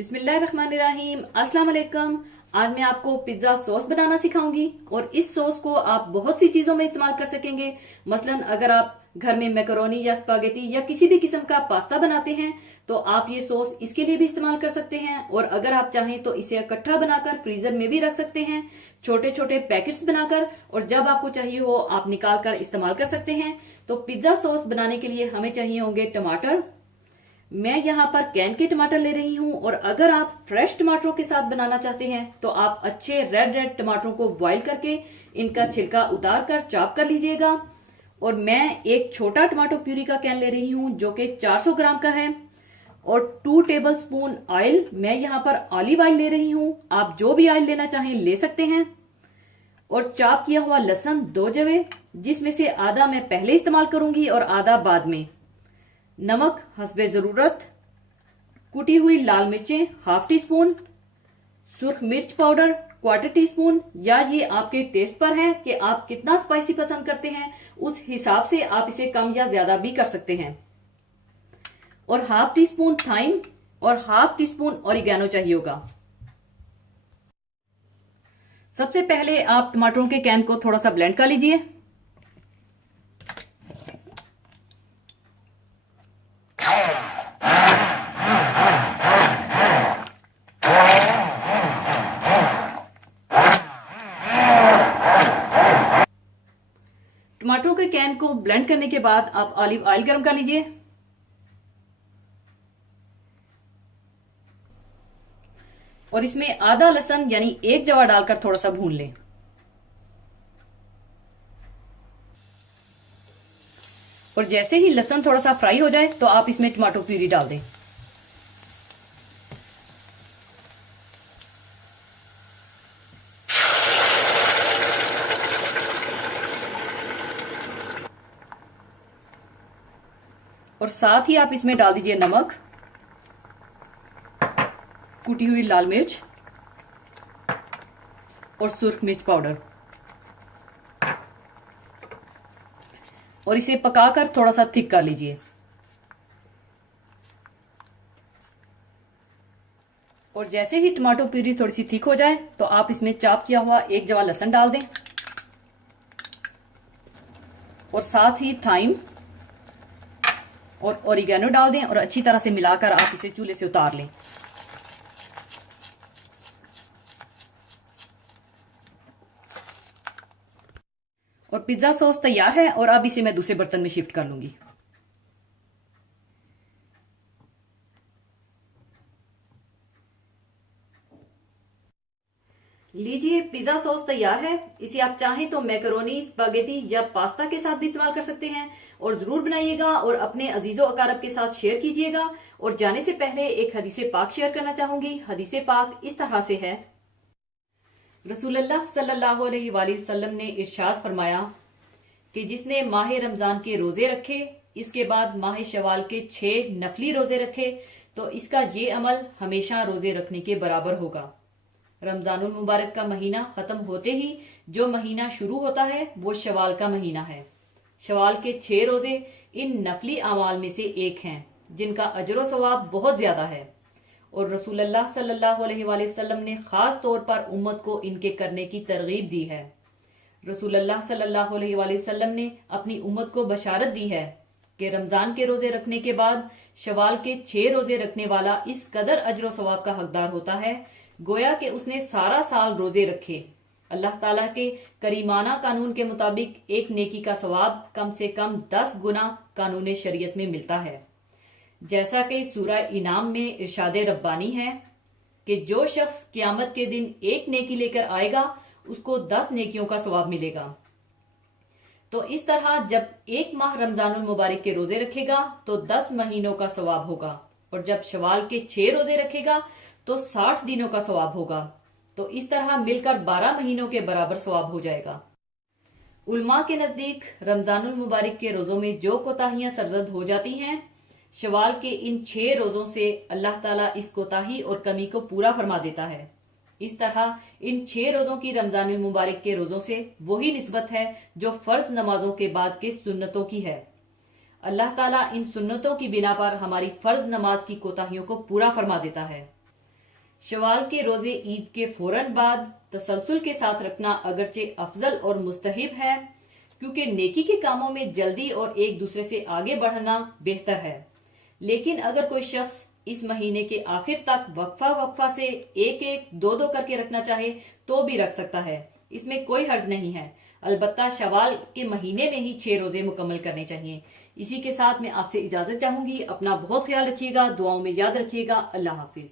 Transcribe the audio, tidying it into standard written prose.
बिस्मिल्लाहिर्रहमानिर्रहीम। अस्सलाम वालेकुम। आज मैं आपको पिज्जा सॉस बनाना सिखाऊंगी और इस सॉस को आप बहुत सी चीजों में इस्तेमाल कर सकेंगे। मसलन अगर आप घर में मैकरोनी या स्पागेटी या किसी भी किस्म का पास्ता बनाते हैं तो आप ये सॉस इसके लिए भी इस्तेमाल कर सकते हैं। और अगर आप चाहें तो इसे इकट्ठा बनाकर फ्रीजर में भी रख सकते हैं, छोटे छोटे पैकेट्स बनाकर, और जब आपको चाहिए हो आप निकाल कर इस्तेमाल कर सकते हैं। तो पिज्जा सॉस बनाने के लिए हमें चाहिए होंगे टमाटर। मैं यहाँ पर कैन के टमाटर ले रही हूँ, और अगर आप फ्रेश टमाटरों के साथ बनाना चाहते हैं तो आप अच्छे रेड टमाटरों को बॉईल करके इनका छिलका उतार कर चॉप कर लीजिएगा। और मैं एक छोटा टमाटो प्यूरी का कैन ले रही हूँ जो कि 400 ग्राम का है। और 2 टेबलस्पून ऑयल, मैं यहाँ पर ऑलिव ऑयल ले रही हूँ, आप जो भी ऑयल लेना चाहें ले सकते हैं। और चॉप किया हुआ लहसुन 2 जवे, जिसमें से आधा मैं पहले इस्तेमाल करूंगी और आधा बाद में। नमक हस्बे जरूरत, कुटी हुई लाल मिर्चें ½ टी स्पून, सुर्ख मिर्च पाउडर 1/4 टीस्पून, या ये आपके टेस्ट पर है कि आप कितना स्पाइसी पसंद करते हैं, उस हिसाब से आप इसे कम या ज्यादा भी कर सकते हैं। और ½ टी स्पून थाइम और ½ टी स्पून ऑरिगेनो चाहिए होगा। सबसे पहले आप टमाटरों के कैन को थोड़ा सा ब्लेंड कर लीजिए। टमाटरों के कैन को ब्लेंड करने के बाद आप ऑलिव ऑयल गर्म कर लीजिए। और इसमें आधा लहसुन यानी 1 जवा डालकर थोड़ा सा भून लें। और जैसे ही लहसुन थोड़ा सा फ्राई हो जाए तो आप इसमें टमाटो प्यूरी डाल दें। और साथ ही आप इसमें डाल दीजिए नमक, कुटी हुई लाल मिर्च और सुर्ख मिर्च पाउडर, और इसे पकाकर थोड़ा सा थिक कर लीजिए। और जैसे ही टमाटो प्यूरी थोड़ी सी थिक हो जाए तो आप इसमें चॉप किया हुआ 1 जवा लहसुन डाल दें, और साथ ही थाइम और ऑरिगेनो डाल दें, और अच्छी तरह से मिलाकर आप इसे चूल्हे से उतार लें। और पिज्जा सॉस तैयार है, और अब इसे मैं दूसरे बर्तन में शिफ्ट कर लूंगी। लीजिए, पिज्जा सॉस तैयार है। इसे आप चाहें तो मैकरोनी, स्पागेटी या पास्ता के साथ भी इस्तेमाल कर सकते हैं। और जरूर बनाइएगा और अपने अजीजों अकारब के साथ शेयर कीजिएगा। और जाने से पहले एक हदीसे पाक शेयर करना चाहूंगी। हदीसे पाक इस तरह से है, रसूलुल्लाह सल्लल्लाहु अलैहि वसल्लम ने इरशाद फरमाया कि जिसने माह रमजान के रोजे रखे, इसके बाद माह शवाल के 6 नफली रोजे रखे, तो इसका ये अमल हमेशा रोजे रखने के बराबर होगा। रमजानुल मुबारक का महीना खत्म होते ही जो महीना शुरू होता है वो शवाल का महीना है। शवाल के 6 रोजे इन नफली अमाल में से एक हैं, जिनका अजर सवाब बहुत ज्यादा है। और रसूलुल्लाह सल्लल्लाहु अलैहि वसल्लम ने खास तौर पर उम्मत को इनके करने की तरगीब दी है। रसूलुल्लाह सल्लल्लाहु अलैहि वसल्लम ने अपनी उम्मत को बशारत दी है कि रमजान के रोजे रखने के बाद शवाल के 6 रोजे रखने वाला इस कदर अजर सवाब का हकदार होता है गोया कि उसने सारा साल रोजे रखे। अल्लाह ताला के करीमाना कानून के मुताबिक एक नेकी का सवाब कम से कम 10 गुना कानून शरीयत में मिलता है। जैसा कि सूरह इनाम में इरशाद रब्बानी है कि जो शख्स क़यामत के दिन एक नेकी लेकर आएगा उसको 10 नेकियों का सवाब मिलेगा। तो इस तरह जब एक माह रमजानुल मुबारक के रोजे रखेगा तो 10 महीनों का सवाब होगा, और जब शवाल के 6 रोजे रखेगा तो 60 दिनों का सवाब होगा। तो इस तरह मिलकर 12 महीनों के बराबर सवाब हो जाएगा। उलमा के नजदीक रमजानुल मुबारक के रोजों में जो कोताहियां सरजद हो जाती हैं, शवाल के इन 6 रोजों से अल्लाह ताला इस कोताही और कमी को पूरा फरमा देता है। इस तरह इन 6 रोजों की रमजानुल मुबारक के रोजों से वही निस्बत है जो फर्ज नमाजों के बाद के सुन्नतों की है। अल्लाह ताला इन सुन्नतों की बिना पर हमारी फर्ज नमाज की कोताहियों को पूरा फरमा देता है। शवाल के रोजे ईद के फौरन बाद तसलसल के साथ रखना अगरचे अफजल और मुस्तहिब है, क्योंकि नेकी के कामों में जल्दी और एक दूसरे से आगे बढ़ना बेहतर है। लेकिन अगर कोई शख्स इस महीने के आखिर तक वक्फा से एक एक दो दो करके रखना चाहे तो भी रख सकता है, इसमें कोई हर्ज नहीं है। अलबत्ता शवाल के महीने में ही 6 रोजे मुकम्मल करने चाहिए। इसी के साथ मैं आपसे इजाजत चाहूंगी। अपना बहुत ख्याल रखिएगा, दुआओं में याद रखिएगा। अल्लाह हाफिज।